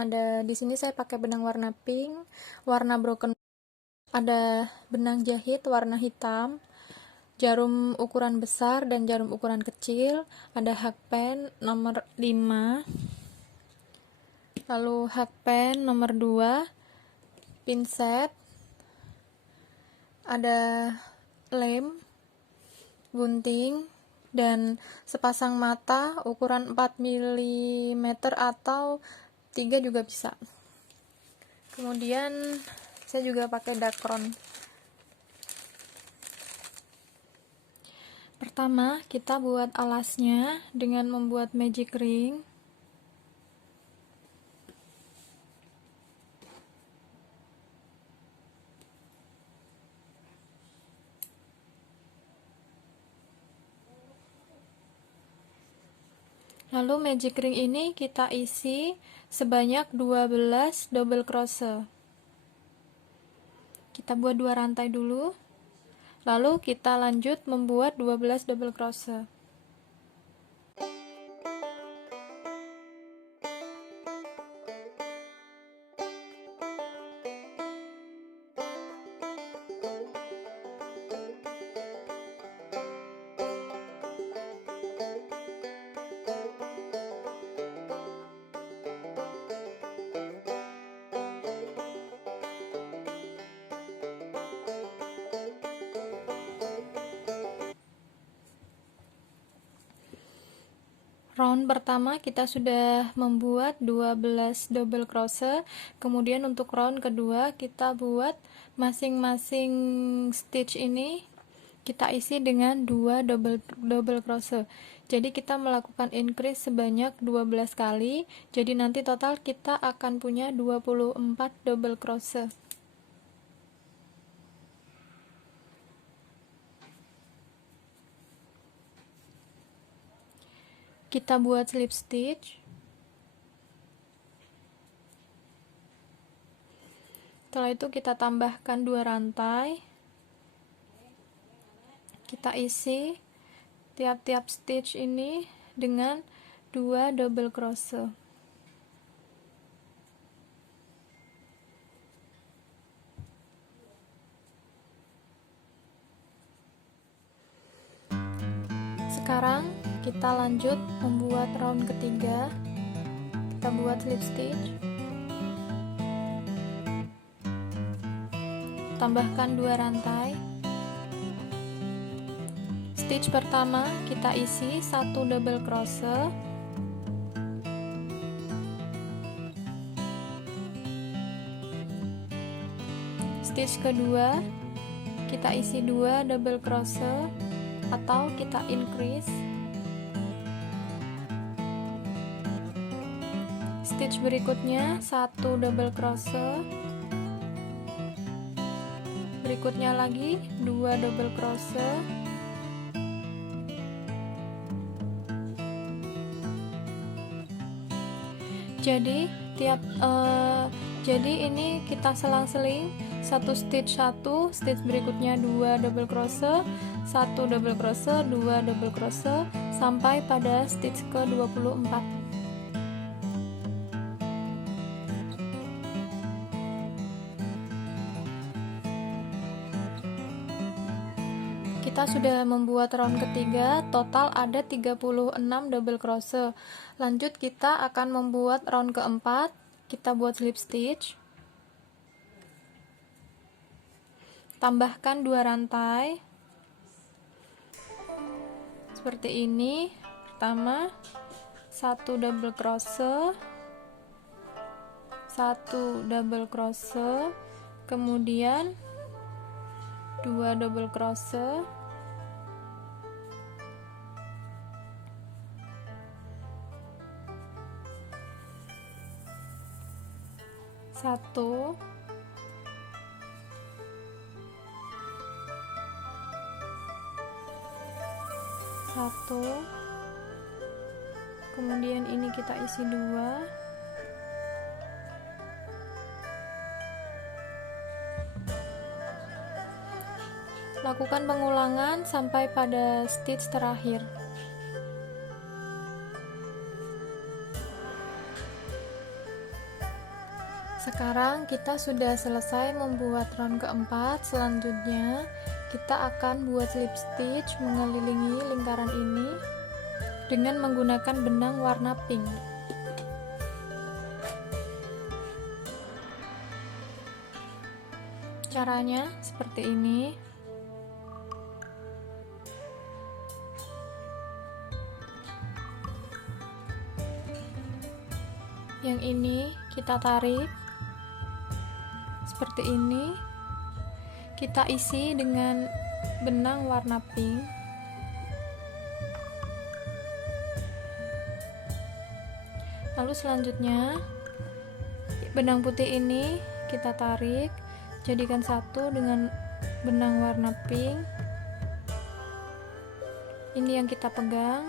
Ada di sini saya pakai benang warna pink, warna broken, ada benang jahit warna hitam, jarum ukuran besar dan jarum ukuran kecil, ada hakpen nomor 5, lalu hakpen nomor 2, pinset, ada lem, gunting, dan sepasang mata ukuran 4 mm atau 3 juga bisa. Kemudian saya juga pakai dakron. Pertama, kita buat alasnya dengan membuat magic ring. Lalu magic ring ini kita isi sebanyak 12 double crochet. Kita buat 2 rantai dulu. Lalu kita lanjut membuat 12 double crochet. Round pertama kita sudah membuat 12 double crochet. Kemudian untuk round kedua kita buat masing-masing stitch ini kita isi dengan 2 double crochet. Jadi kita melakukan increase sebanyak 12 kali. Jadi nanti total kita akan punya 24 double crochet. Kita buat slip stitch. Setelah itu kita tambahkan 2 rantai. Kita isi tiap-tiap stitch ini dengan 2 double crochet. Sekarang kita lanjut membuat round ketiga. Kita buat slip stitch, tambahkan 2 rantai. Stitch pertama kita isi 1 double crochet, stitch kedua kita isi 2 double crochet atau kita increase. Stitch berikutnya 1 double crochet, berikutnya lagi 2 double crochet, jadi ini kita selang-seling 1 stitch 1, stitch berikutnya 2 double crochet, 1 double crochet, 2 double crochet sampai pada stitch ke 24. Kita sudah membuat round ketiga, total ada 36 double crochet. Lanjut kita akan membuat round keempat. Kita buat slip stitch, tambahkan 2 rantai seperti ini. Pertama 1 double crochet, 1 double crochet, kemudian 2 double crochet, 1, kemudian ini kita isi 2, lakukan pengulangan sampai pada stitch terakhir. Sekarang kita sudah selesai membuat round keempat. Selanjutnya kita akan buat slip stitch mengelilingi lingkaran ini dengan menggunakan benang warna pink. Caranya seperti ini. Yang ini kita tarik seperti ini, kita isi dengan benang warna pink. Lalu selanjutnya benang putih ini kita tarik, jadikan satu dengan benang warna pink. Ini yang kita pegang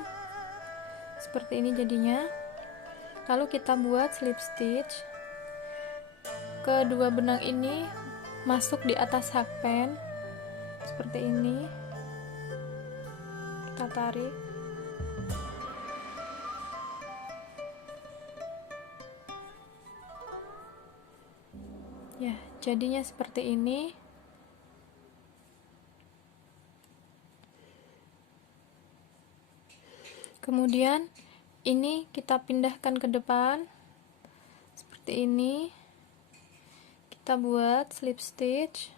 seperti ini jadinya. Lalu kita buat slip stitch. Kedua benang ini masuk di atas hakpen seperti ini. Kita tarik. Ya, jadinya seperti ini. Kemudian ini kita pindahkan ke depan seperti ini. Kita buat slip stitch,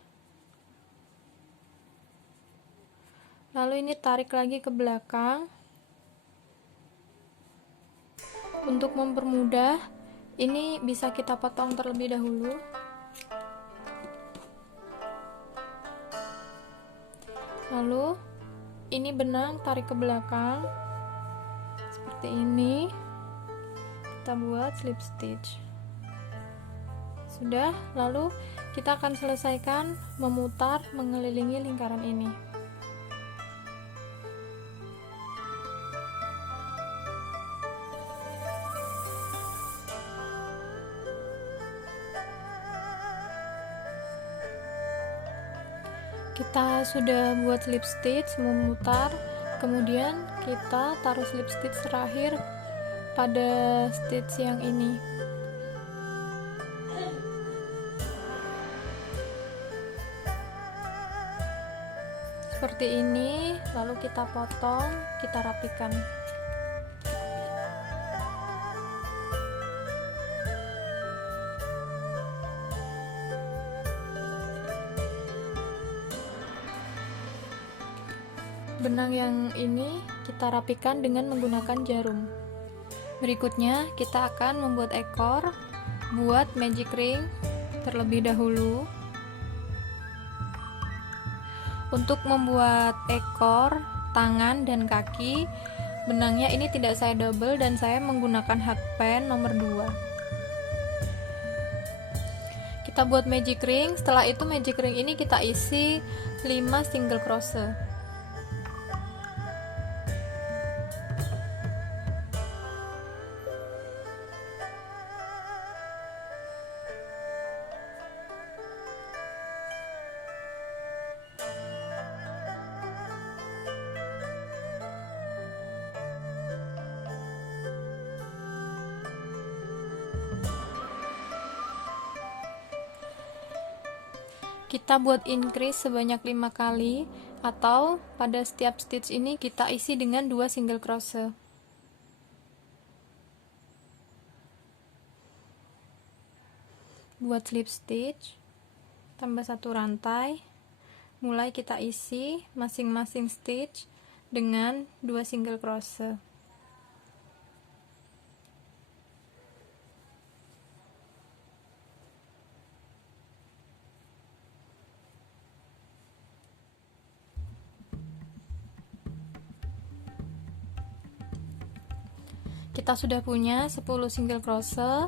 lalu ini tarik lagi ke belakang. Untuk mempermudah, ini bisa kita potong terlebih dahulu. Lalu ini benang tarik ke belakang seperti ini. Kita buat slip stitch. Sudah, lalu kita akan selesaikan memutar mengelilingi lingkaran ini. Kita sudah buat slip stitch memutar, kemudian kita taruh slip stitch terakhir pada stitch yang ini. Seperti ini, lalu kita potong, kita rapikan. Benang yang ini kita rapikan dengan menggunakan jarum. Berikutnya kita akan membuat ekor. Buat magic ring terlebih dahulu. Untuk membuat ekor, tangan, dan kaki, benangnya ini tidak saya double dan saya menggunakan hakpen nomor 2. Kita buat magic ring. Setelah itu magic ring ini kita isi 5 single crochet. Kita buat increase sebanyak 5 kali, atau pada setiap stitch ini kita isi dengan 2 single crochet. Buat slip stitch, tambah 1 rantai, mulai kita isi masing-masing stitch dengan 2 single crochet. Kita sudah punya 10 single crochet.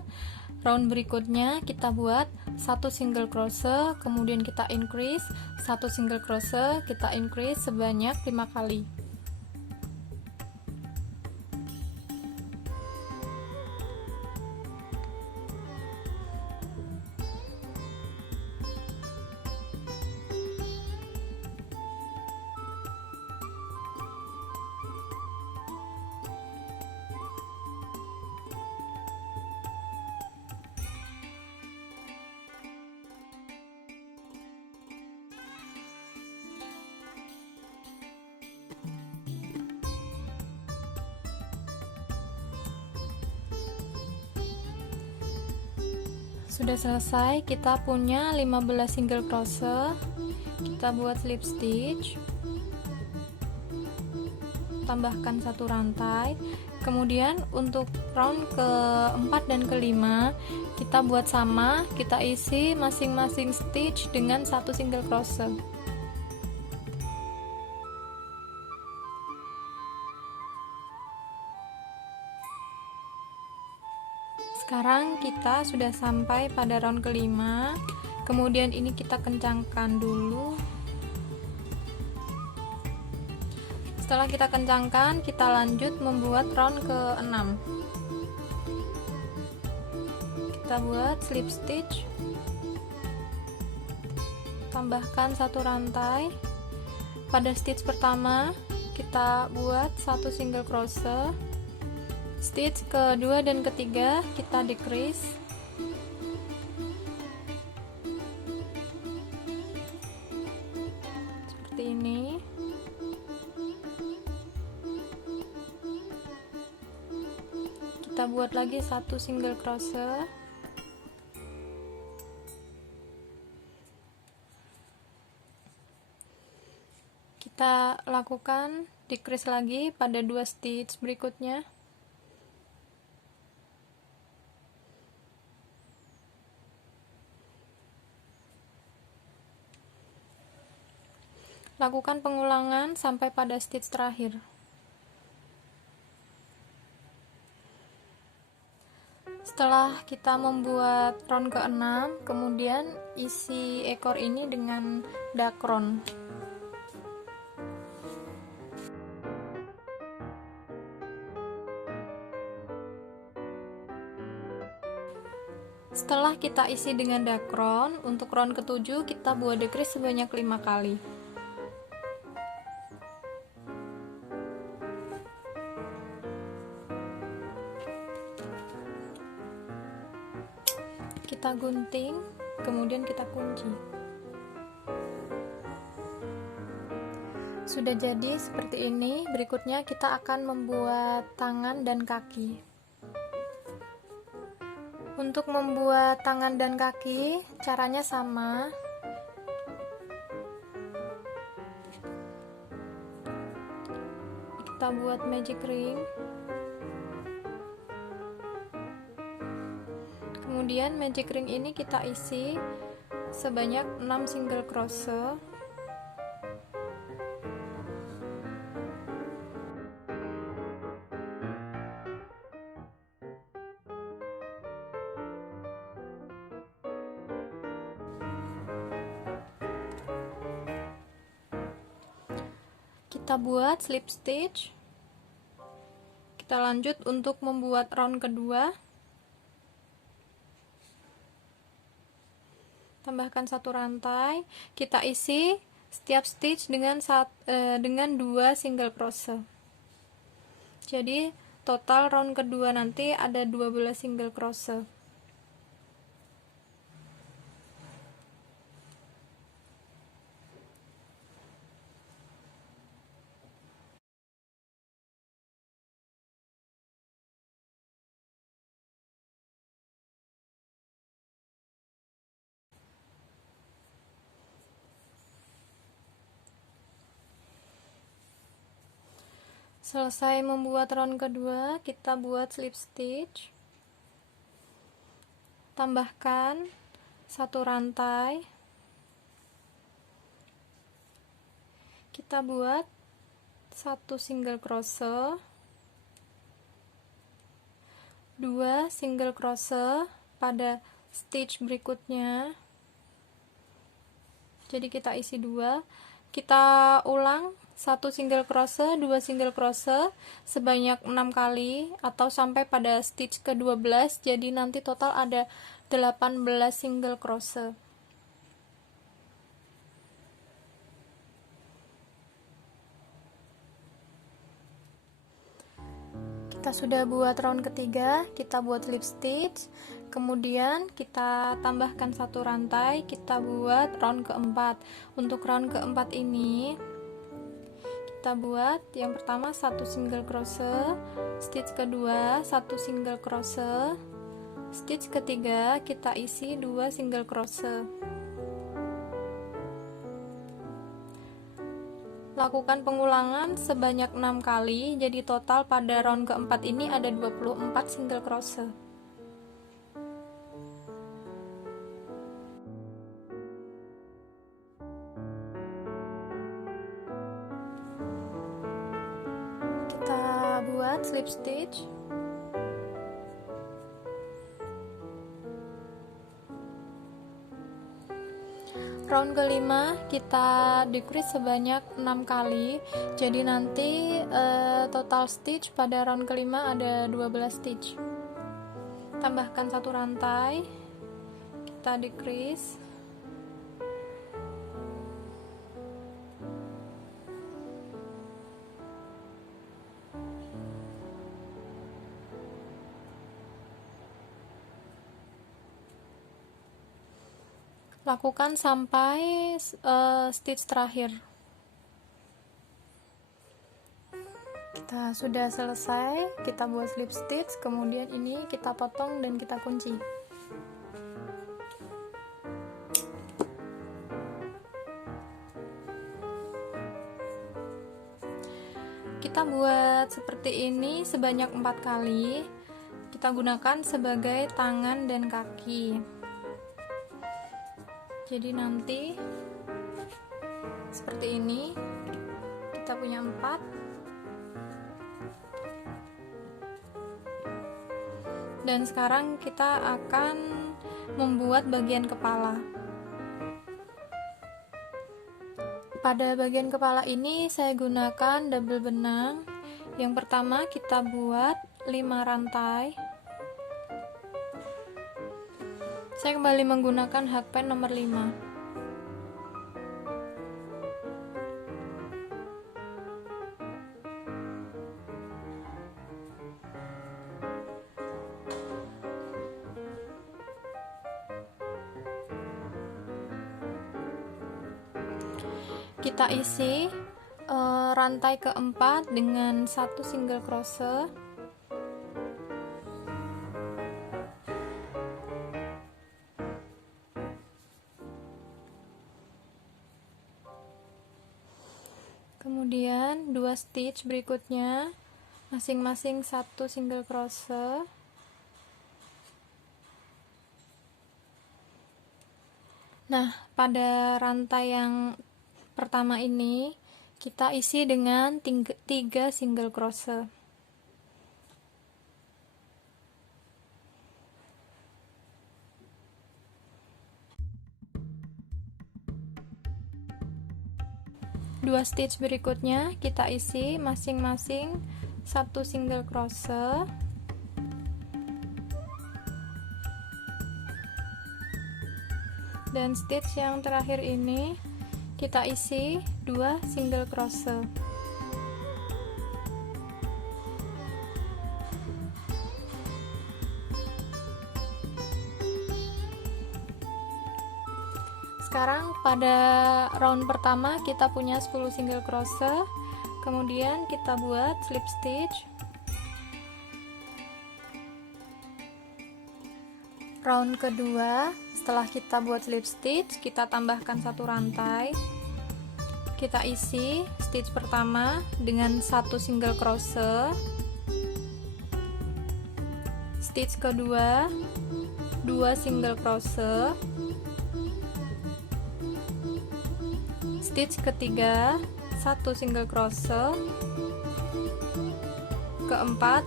Round berikutnya kita buat 1 single crochet, kemudian kita increase 1 single crochet, kita increase sebanyak 5 kali. Sudah selesai, kita punya 15 single crochet. Kita buat slip stitch, tambahkan satu rantai. Kemudian untuk round keempat dan kelima kita buat sama, kita isi masing-masing stitch dengan satu single crochet. Sekarang kita sudah sampai pada round kelima. Kemudian ini kita kencangkan dulu. Setelah kita kencangkan, kita lanjut membuat round ke-6. Kita buat slip stitch, tambahkan satu rantai. Pada stitch pertama kita buat satu single crochet. Stitch kedua dan ketiga kita decrease. Seperti ini. Kita buat lagi satu single crochet. Kita lakukan decrease lagi pada dua stitch berikutnya. Lakukan pengulangan sampai pada stitch terakhir. Setelah kita membuat round ke-6, kemudian isi ekor ini dengan dakron. Setelah kita isi dengan dakron, untuk round ke-7 kita buat decrease sebanyak 5 kali. Kita gunting, kemudian kita kunci. Sudah jadi seperti ini. Berikutnya kita akan membuat tangan dan kaki. Untuk membuat tangan dan kaki, caranya sama. Kita buat magic ring. Kemudian magic ring ini kita isi sebanyak 6 single crochet. Kita buat slip stitch. Kita lanjut untuk membuat round kedua. Tambahkan satu rantai, kita isi setiap stitch dengan 2 single crochet. Jadi total round kedua nanti ada 12 single crochet. Selesai membuat round kedua, kita buat slip stitch. Tambahkan satu rantai. Kita buat satu single crochet, 2 single crochet pada stitch berikutnya. Jadi kita isi 2. Kita ulang 1 single crochet, 2 single crochet sebanyak 6 kali atau sampai pada stitch ke-12. Jadi nanti total ada 18 single crochet. Kita sudah buat round ketiga, kita buat slip stitch. Kemudian kita tambahkan satu rantai, kita buat round keempat. Untuk round keempat ini kita buat yang pertama satu single crochet, stitch kedua satu single crochet, Stitch ketiga kita isi 2 single crochet. Lakukan pengulangan sebanyak 6 kali, jadi total pada round keempat ini ada 24 single crochet. Kita buat slip stitch. Round kelima kita decrease sebanyak 6 kali, jadi nanti total stitch pada round kelima ada 12 stitch. Tambahkan satu rantai, kita decrease. Lakukan sampai stitch terakhir. Kita sudah selesai, kita buat slip stitch, kemudian ini kita potong dan kita kunci. Kita buat seperti ini sebanyak 4 kali. Kita gunakan sebagai tangan dan kaki. Jadi nanti seperti ini, kita punya 4. Dan sekarang kita akan membuat bagian kepala. Pada bagian kepala ini saya gunakan double benang. Yang pertama kita buat 5 rantai. Saya kembali menggunakan hakpen nomor 5. Kita isi rantai keempat dengan 1 single crochet. Kemudian 2 stitch berikutnya masing-masing 1 single crochet. Nah, pada rantai yang pertama ini kita isi dengan 3 single crochet. Dua stitch berikutnya kita isi masing-masing 1 single crochet. Dan stitch yang terakhir ini kita isi 2 single crochet. Sekarang pada round pertama kita punya 10 single crochet, kemudian kita buat slip stitch. Round kedua, setelah kita buat slip stitch, kita tambahkan 1 rantai. Kita isi stitch pertama dengan 1 single crochet. Stitch kedua 2 single crochet. Stitch ketiga 1 single crochet. Keempat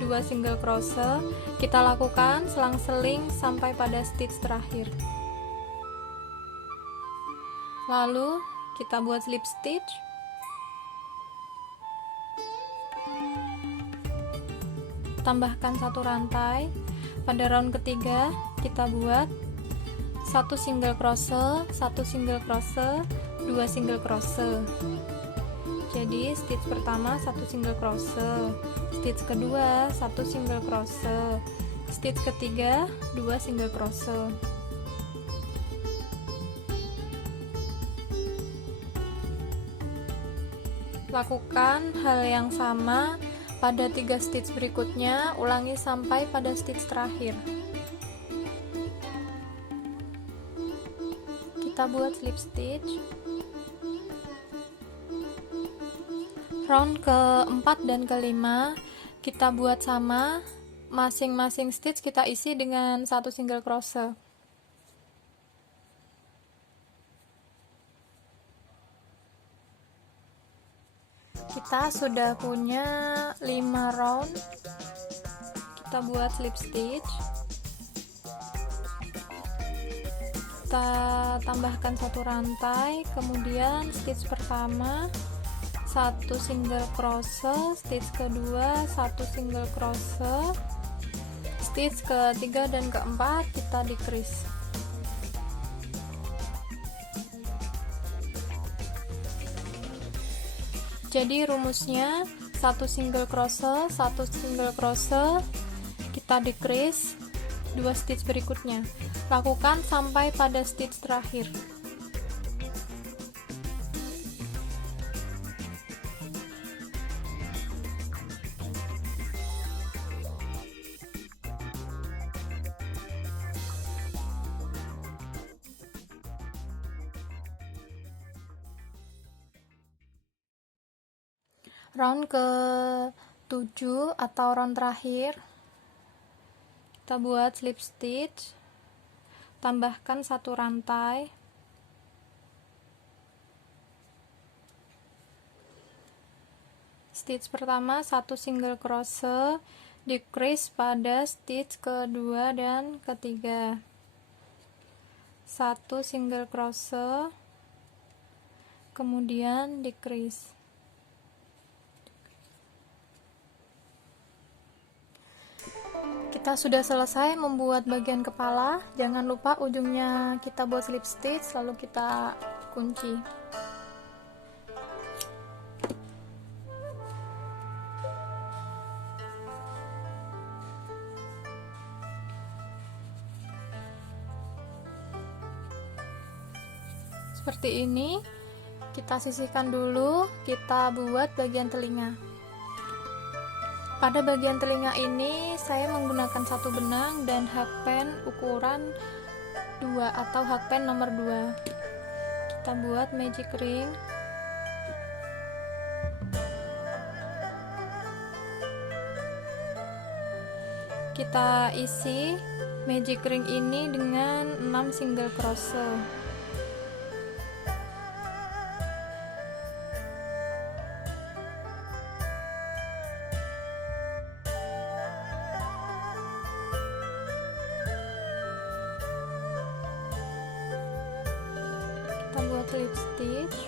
2 single crochet. Kita lakukan selang-seling sampai pada stitch terakhir. Lalu kita buat slip stitch. Tambahkan 1 rantai. Pada round ketiga kita buat 1 single crochet, 1 single crochet, 2 single crochet. Jadi stitch pertama 1 single crochet, stitch kedua 1 single crochet, stitch ketiga 2 single crochet. Lakukan hal yang sama Pada 3 stitch berikutnya ulangi sampai pada stitch terakhir. Kita buat slip stitch. Round keempat dan kelima kita buat sama, masing-masing stitch kita isi dengan 1 single crochet. Kita sudah punya 5 round. Kita buat slip stitch. Kita tambahkan 1 rantai, kemudian stitch pertama 1 single crochet, stitch kedua 1 single crochet, stitch ketiga dan keempat kita decrease. Jadi rumusnya 1 single crochet, 1 single crochet, kita decrease 2 stitch berikutnya. Lakukan sampai pada stitch terakhir. Round ke-7 atau round terakhir, kita buat slip stitch, tambahkan 1 rantai, stitch pertama 1 single crochet, decrease pada stitch kedua dan ketiga, 1 single crochet, kemudian decrease. Kita sudah selesai membuat bagian kepala. Jangan lupa ujungnya kita buat slip stitch lalu kita kunci. Seperti ini. Kita sisihkan dulu, kita buat bagian telinga. Pada bagian telinga ini saya menggunakan 1 benang dan hakpen ukuran 2 atau hakpen nomor 2. Kita buat magic ring. Kita isi magic ring ini dengan 6 single crochet. Kita buat slip stitch,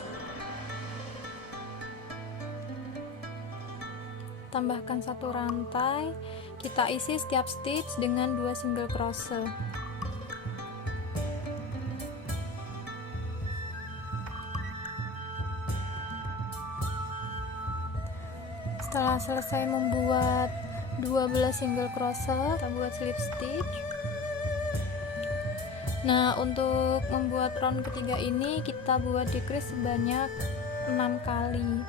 tambahkan 1 rantai, kita isi setiap stitch dengan 2 single crochet. Setelah selesai membuat 12 single crochet, kita buat slip stitch. Nah, untuk membuat round ketiga ini kita buat decrease sebanyak 6 kali.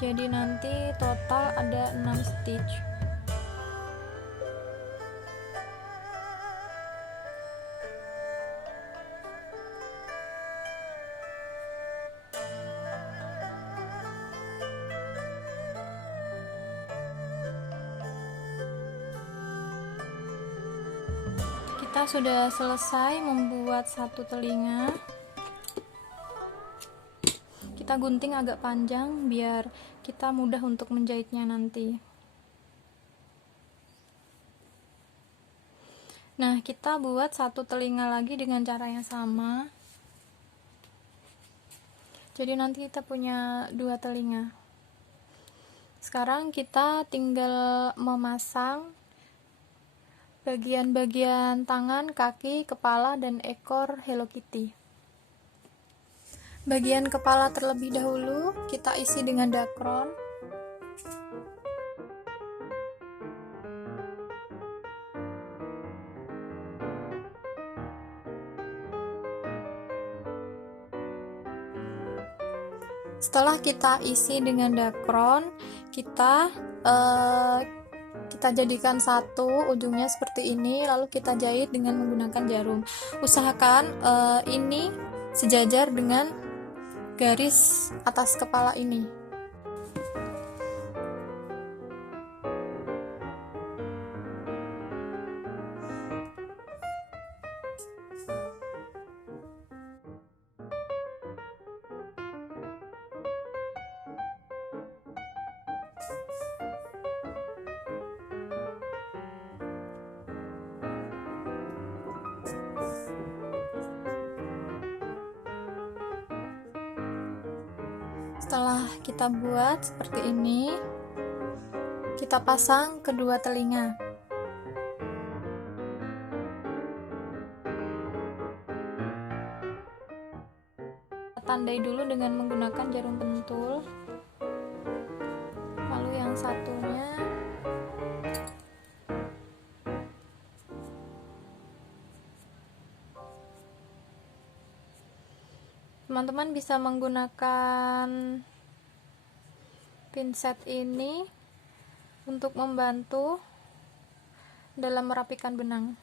Jadi nanti total ada 6 stitch. Kita sudah selesai membuat 1 telinga. Kita gunting agak panjang biar kita mudah untuk menjahitnya nanti. Nah, kita buat 1 telinga lagi dengan cara yang sama. Jadi nanti kita punya 2 telinga. Sekarang kita tinggal memasang bagian-bagian tangan, kaki, kepala, dan ekor Hello Kitty. Bagian kepala terlebih dahulu kita isi dengan dakron. Setelah kita isi dengan dakron, kita jadikan satu ujungnya seperti ini, lalu kita jahit dengan menggunakan jarum. Usahakan ini sejajar dengan garis atas kepala ini. Setelah kita buat seperti ini, kita pasang kedua telinga. Tandai dulu dengan menggunakan jarum pentul. Lalu yang satunya teman-teman bisa menggunakan pinset ini untuk membantu dalam merapikan benang.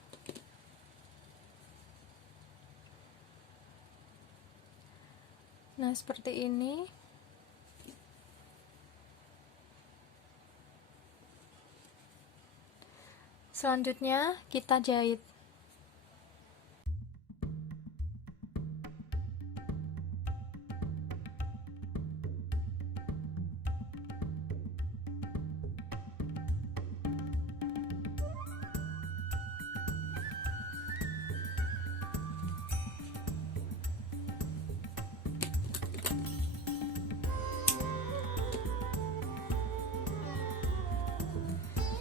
Nah, seperti ini. Selanjutnya kita jahit.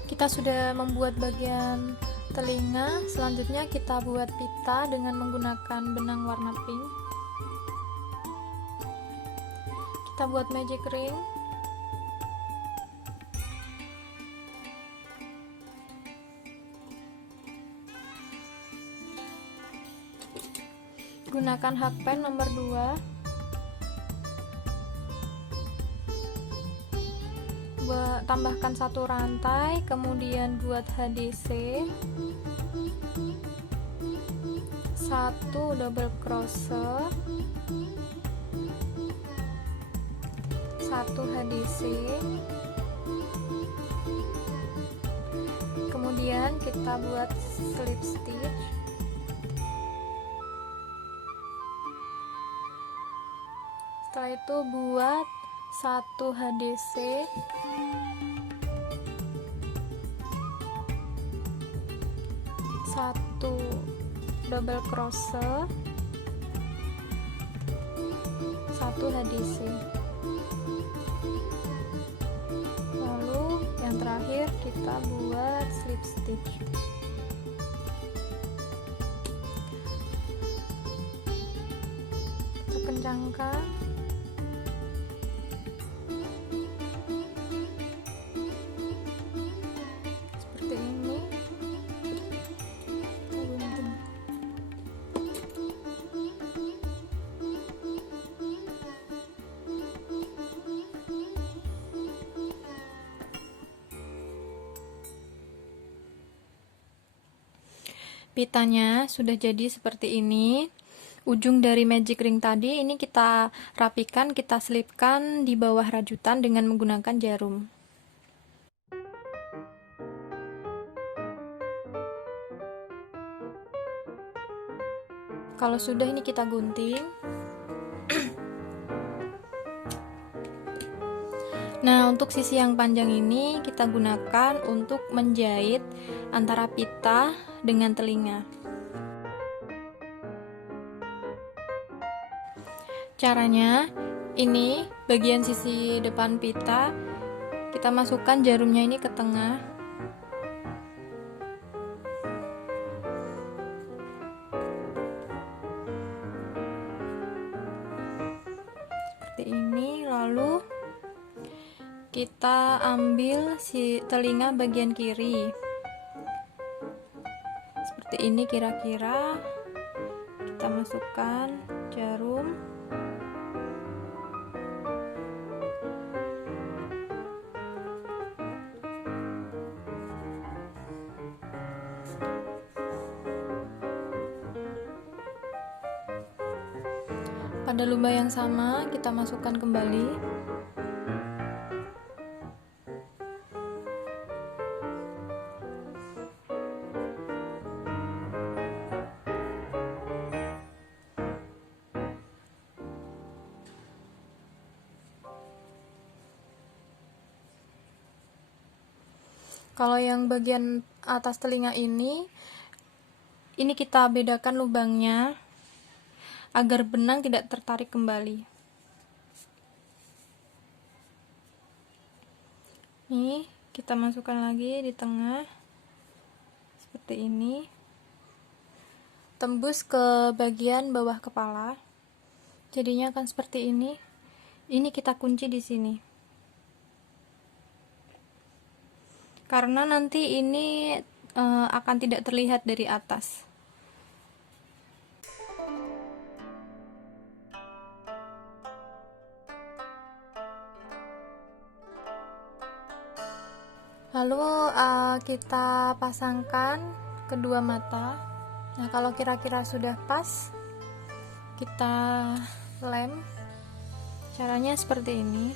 Kita sudah membuat bagian telinga, selanjutnya kita buat pita dengan menggunakan benang warna pink. Kita buat magic ring. Gunakan hakpen nomor 2. Tambahkan satu rantai, kemudian buat HDC, satu double crochet, satu HDC, kemudian kita buat slip stitch. Setelah itu buat satu HDC, satu double crochet, satu HDC. Lalu yang terakhir kita buat slip stitch. Kita kencangkan. Seperti ini. Pitanya sudah jadi seperti ini. Ujung dari magic ring tadi ini kita rapikan, kita selipkan di bawah rajutan dengan menggunakan jarum. Kalau sudah, ini kita gunting. Nah, untuk sisi yang panjang ini kita gunakan untuk menjahit antara pita dengan telinga. Caranya, ini bagian sisi depan pita, kita masukkan jarumnya ini ke tengah. Seperti ini, lalu kita ambil si telinga bagian kiri. Seperti ini kira-kira. Kita masukkan jarum. Pada lubang yang sama kita masukkan kembali. Kalau yang bagian atas telinga ini kita bedakan lubangnya agar benang tidak tertarik kembali. Nih, kita masukkan lagi di tengah seperti ini. Tembus ke bagian bawah kepala. Jadinya akan seperti ini. Ini kita kunci di sini. Karena nanti ini akan tidak terlihat dari atas. Lalu kita pasangkan kedua mata. Nah, kalau kira-kira sudah pas, kita lem. Caranya seperti ini.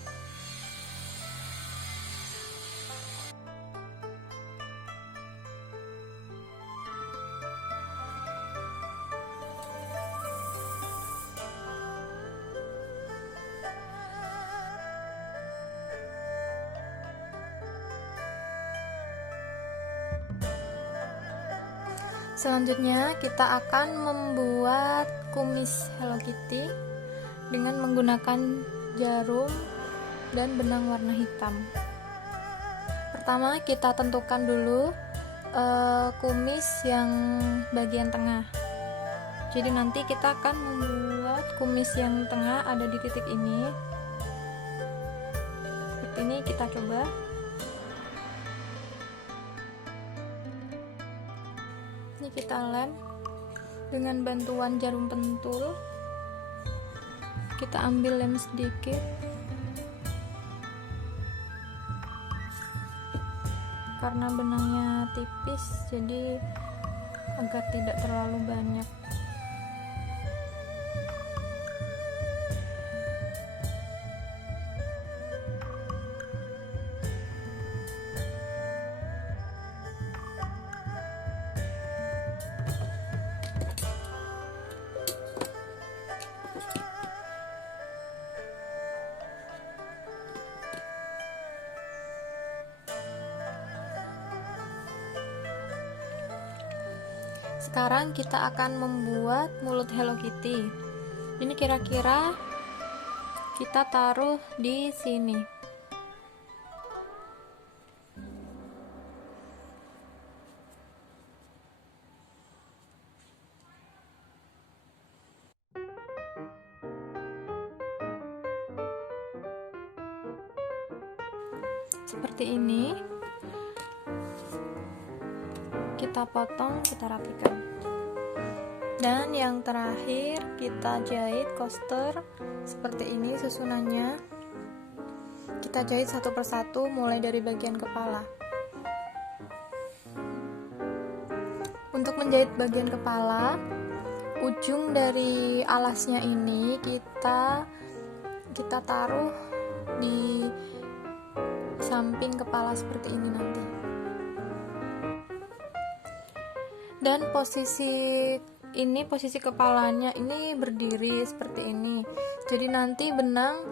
Selanjutnya kita akan membuat kumis Hello Kitty dengan menggunakan jarum dan benang warna hitam. Pertama kita tentukan dulu kumis yang bagian tengah. Jadi nanti kita akan membuat kumis yang tengah ada di titik ini. Seperti ini kita coba. Ini kita lem dengan bantuan jarum pentul. Kita ambil lem sedikit karena benangnya tipis, jadi agar tidak terlalu banyak. Sekarang kita akan membuat mulut Hello Kitty. Ini kira-kira kita taruh di sini. Seperti ini. Kita potong, kita rapikan. Dan yang terakhir kita jahit coaster seperti ini susunannya. Kita jahit satu persatu mulai dari bagian kepala. Untuk menjahit bagian kepala, ujung dari alasnya ini kita taruh di samping kepala seperti ini nanti. Dan posisi kepalanya ini berdiri seperti ini. Jadi nanti benang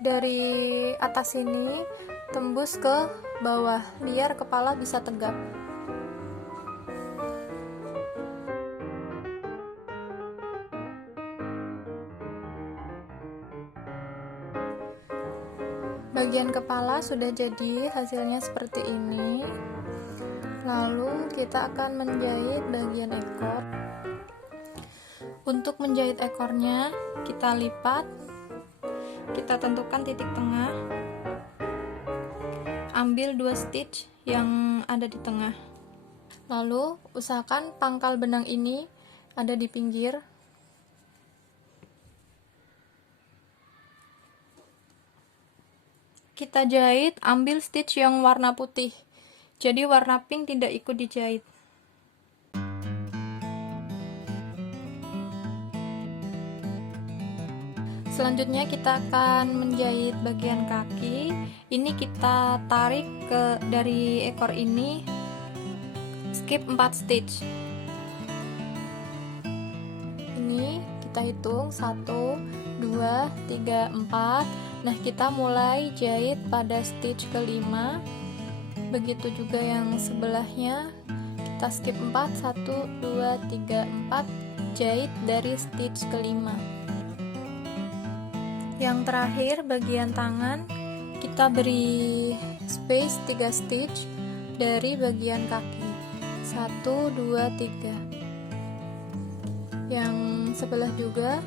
dari atas ini tembus ke bawah biar kepala bisa tegap. Bagian kepala sudah jadi, hasilnya seperti ini. Lalu kita akan menjahit bagian ekor. Untuk menjahit ekornya, kita lipat, kita tentukan titik tengah, ambil 2 stitch yang ada di tengah. Lalu usahakan pangkal benang ini ada di pinggir. Kita jahit, ambil stitch yang warna putih. Jadi warna pink tidak ikut dijahit. Selanjutnya kita akan menjahit bagian kaki. Ini kita tarik dari ekor ini, skip 4 stitch. Ini kita hitung 1 2 3 4. Nah, kita mulai jahit pada stitch kelima. Begitu juga yang sebelahnya, kita skip 4, 1 2 3 4, jahit dari stitch kelima. Yang terakhir bagian tangan, kita beri space 3 stitch dari bagian kaki, 1 2 3. Yang sebelah juga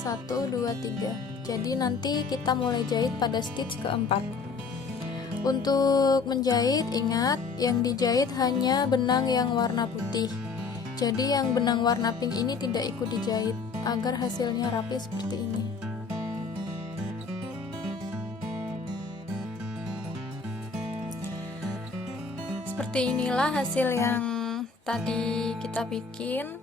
1 2 3. Jadi nanti kita mulai jahit pada stitch keempat. Untuk menjahit, ingat yang dijahit hanya benang yang warna putih. Jadi yang benang warna pink ini tidak ikut dijahit agar hasilnya rapi seperti ini. Seperti inilah hasil yang tadi kita bikin.